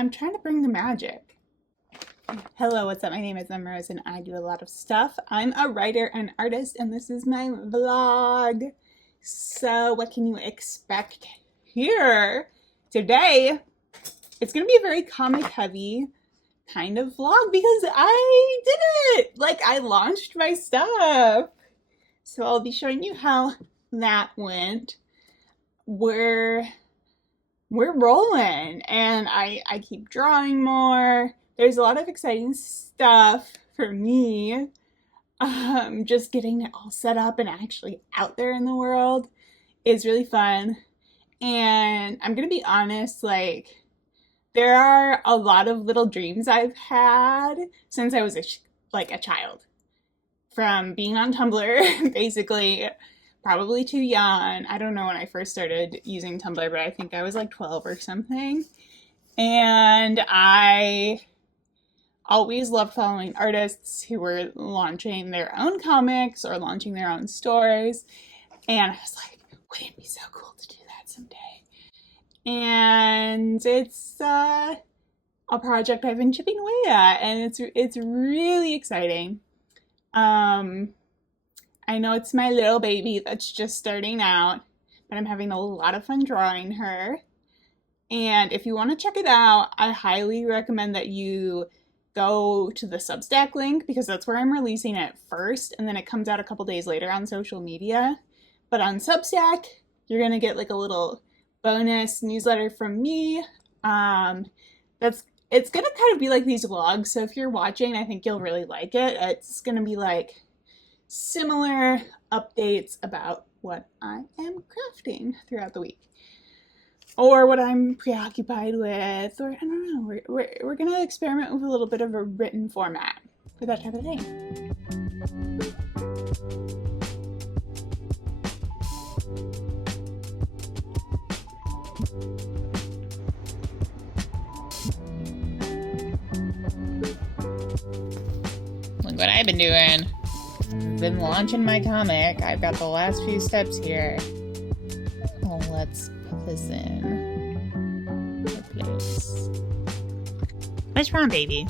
I'm trying to bring the magic. Hello, what's up? My name is Rose and I do a lot of stuff. I'm a writer and artist and this is my vlog. So what can you expect here? Today, it's gonna be a very comic heavy kind of vlog because I did it! Like, I launched my stuff. So I'll be showing you how that went. We're rolling and I keep drawing more. There's a lot of exciting stuff for me. Just getting it all set up and actually out there in the world is really fun. And I'm gonna be honest, like, there are a lot of little dreams I've had since I was a child. From being on Tumblr, basically, probably too young. I don't know when I first started using Tumblr, but I think I was like 12 or something. And I always loved following artists who were launching their own comics or launching their own stores. And I was like, wouldn't it be so cool to do that someday? And it's a project I've been chipping away at, and it's really exciting. I know it's my little baby that's just starting out, but I'm having a lot of fun drawing her. And if you want to check it out, I highly recommend that you go to the Substack link because that's where I'm releasing it first, and then it comes out a couple days later on social media. But on Substack, you're gonna get like a little bonus newsletter from me. It's gonna kind of be like these vlogs, so if you're watching, I think you'll really like it. It's gonna be like similar updates about what I am crafting throughout the week, or what I'm preoccupied with, or I don't know. We're gonna experiment with a little bit of a written format for that type of thing. Look what I've been doing. I've been launching my comic. I've got the last few steps here. Oh, let's put this in place. What's wrong, baby?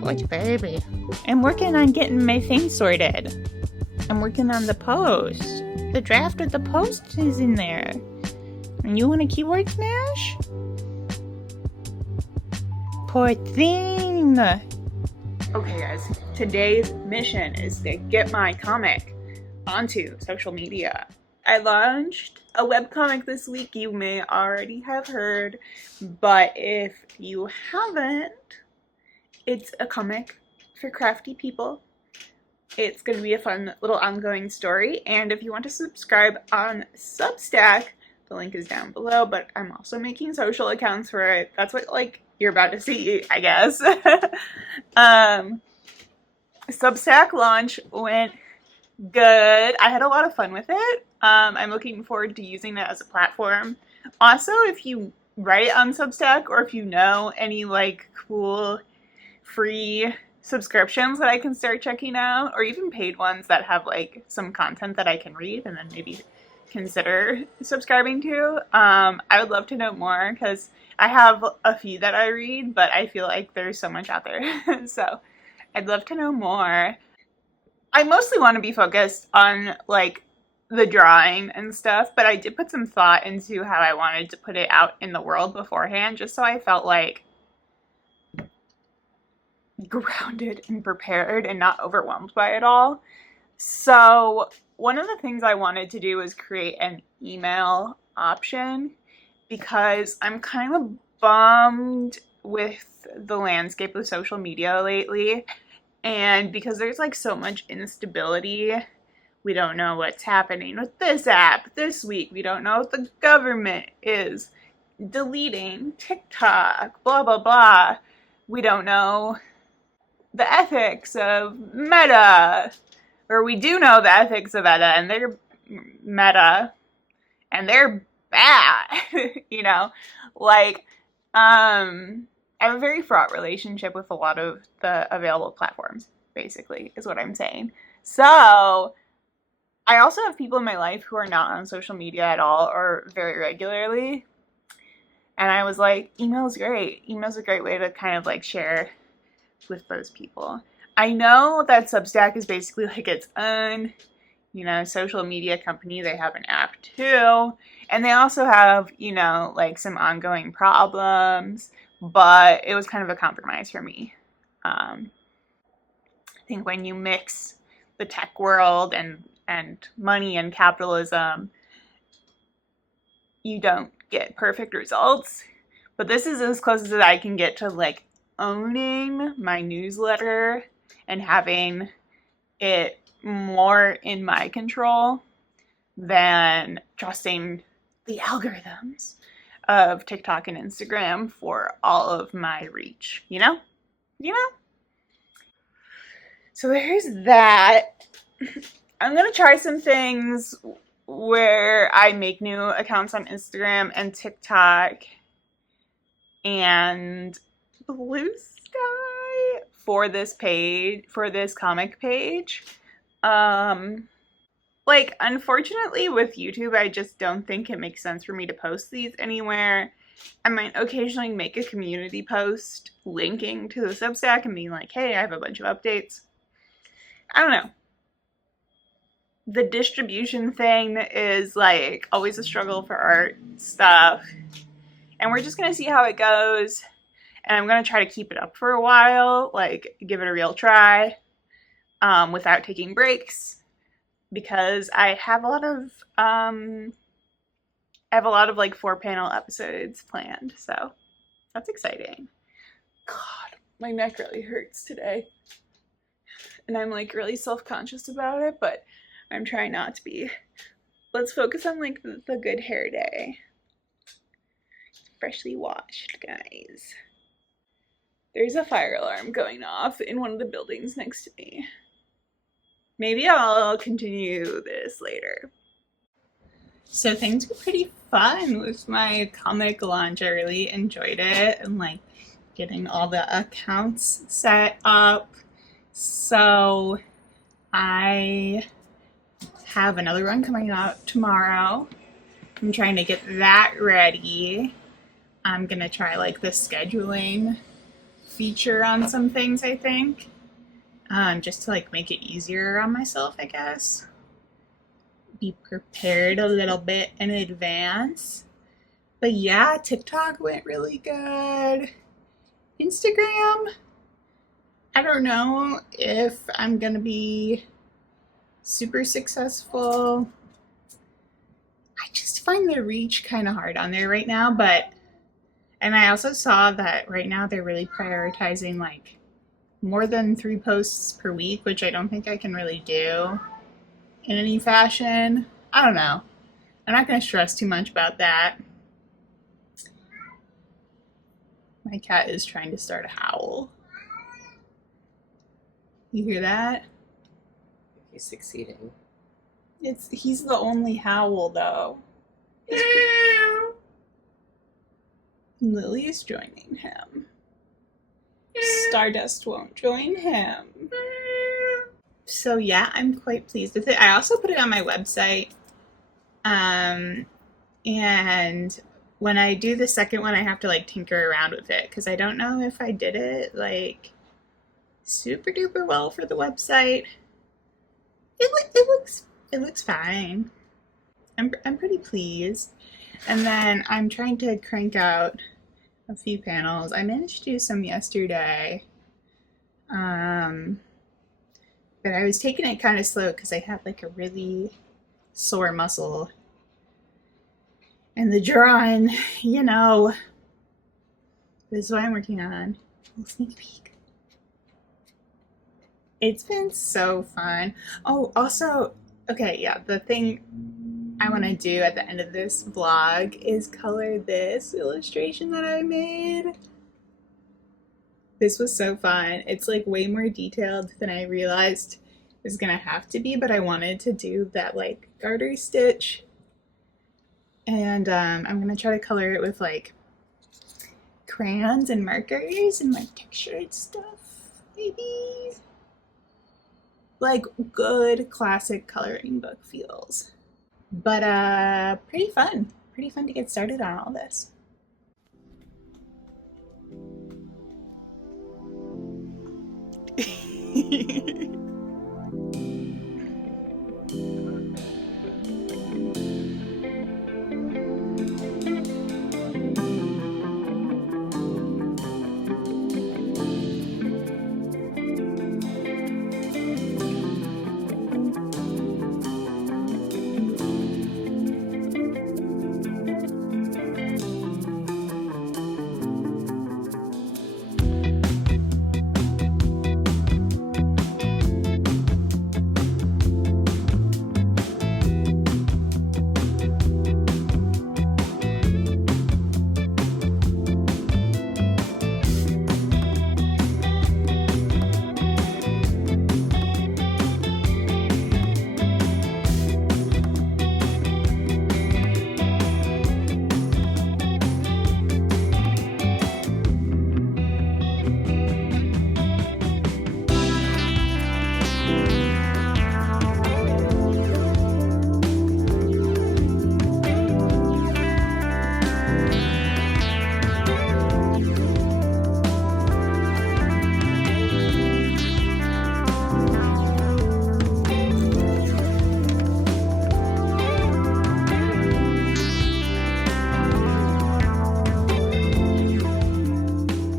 What's baby? I'm working on getting my thing sorted. I'm working on the post. The draft of the post is in there. And you want a keyboard smash? Poor thing. Okay guys, today's mission is to get my comic onto social media. I launched a webcomic this week, you may already have heard, but if you haven't, it's a comic for crafty people. It's going to be a fun little ongoing story, and if you want to subscribe on Substack, the link is down below, but I'm also making social accounts for it. That's what, like, you're about to see, I guess. Substack launch went good. I had a lot of fun with it. I'm looking forward to using it as a platform. Also, if you write on Substack, or if you know any like cool free subscriptions that I can start checking out, or even paid ones that have like some content that I can read and then maybe consider subscribing to, I would love to know more because I have a few that I read, but I feel like there's so much out there. So I'd love to know more. I mostly want to be focused on like the drawing and stuff, but I did put some thought into how I wanted to put it out in the world beforehand, just so I felt like grounded and prepared and not overwhelmed by it all. So one of the things I wanted to do was create an email option because I'm kind of bummed with the landscape of social media lately, and because there's like so much instability. We don't know what's happening with this app this week. We don't know if the government is deleting TikTok, blah blah blah. We don't know the ethics of Meta, or we do know the ethics of Meta, and they're bad. You know, like, I have a very fraught relationship with a lot of the available platforms, basically, is what I'm saying. So I also have people in my life who are not on social media at all or very regularly. And I was like, email's great. Email's a great way to kind of like share with those people. I know that Substack is basically like its own, you know, social media company. They have an app too. And they also have, you know, like some ongoing problems, but it was kind of a compromise for me. I think when you mix the tech world and money and capitalism, you don't get perfect results. But this is as close as I can get to like owning my newsletter and having it more in my control than trusting the algorithms of TikTok and Instagram for all of my reach, you know? So there's that. I'm gonna try some things where I make new accounts on Instagram and TikTok and Blue Sky for this page, for this comic page. Like, unfortunately with YouTube, I just don't think it makes sense for me to post these anywhere. I might occasionally make a community post linking to the Substack and being like, hey, I have a bunch of updates. I don't know. The distribution thing is like always a struggle for art stuff. And we're just gonna see how it goes. And I'm gonna try to keep it up for a while, like give it a real try, without taking breaks, because I have a lot of like 4-panel episodes planned, so that's exciting. God, my neck really hurts today. And I'm like really self-conscious about it, but I'm trying not to be. Let's focus on like the good hair day. Freshly washed, guys. There's a fire alarm going off in one of the buildings next to me. Maybe I'll continue this later. So things were pretty fun with my comic launch. I really enjoyed it, and like getting all the accounts set up. So I have another run coming out tomorrow. I'm trying to get that ready. I'm gonna try like the scheduling feature on some things, I think, just to like make it easier on myself, I guess. Be prepared a little bit in advance. But yeah, TikTok went really good. Instagram, I don't know if I'm gonna be super successful. I just find the reach kind of hard on there right now, and I also saw that right now they're really prioritizing like more than 3 posts per week, which I don't think I can really do in any fashion. I don't know. I'm not going to stress too much about that. My cat is trying to start a howl. You hear that? He's succeeding. He's the only howl though. Lily's joining him. Stardust won't join him. So yeah, I'm quite pleased with it. I also put it on my website. And when I do the second one, I have to like tinker around with it because I don't know if I did it like super duper well for the website. It looks fine. I'm pretty pleased. And then I'm trying to crank out a few panels. I managed to do some yesterday. But I was taking it kind of slow because I had like a really sore muscle. And the drawing, you know, this is what I'm working on. A little sneak peek. It's been so fun. Oh, also, okay, yeah, the thing I want to do at the end of this vlog is color this illustration that I made. This was so fun. It's like way more detailed than I realized it was gonna have to be, but I wanted to do that like garter stitch. And I'm gonna try to color it with like crayons and markers and like textured stuff, maybe. Like good classic coloring book feels. But pretty fun to get started on all this.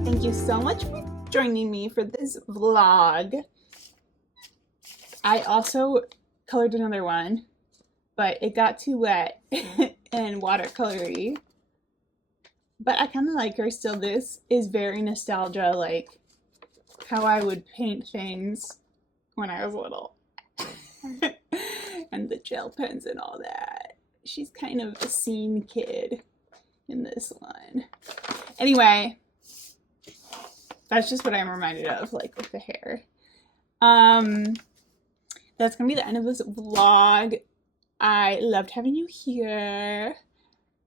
Thank you so much for joining me for this vlog. I also colored another one, but it got too wet and watercolory. But I kind of like her still. This is very nostalgia, like how I would paint things when I was little. And the gel pens and all that. She's kind of a scene kid in this one. Anyway, that's just what I'm reminded of, like with the hair. That's gonna be the end of this vlog. I loved having you here,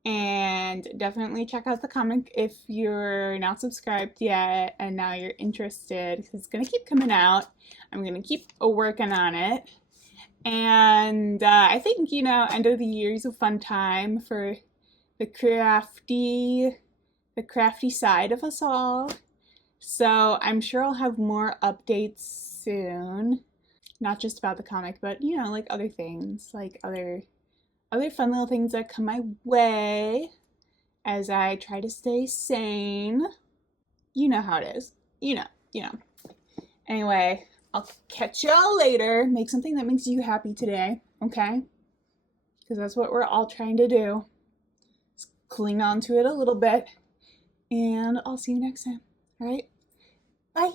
and definitely check out the comic if you're not subscribed yet and now you're interested, because it's gonna keep coming out. I'm gonna keep working on it, and I think, you know, end of the year is a fun time for the crafty side of us all. So I'm sure I'll have more updates soon, not just about the comic, but, you know, like other things, like other fun little things that come my way as I try to stay sane. You know how it is. You know. Anyway, I'll catch y'all later. Make something that makes you happy today, okay? Because that's what we're all trying to do. Just cling on to it a little bit. And I'll see you next time. All right? Bye.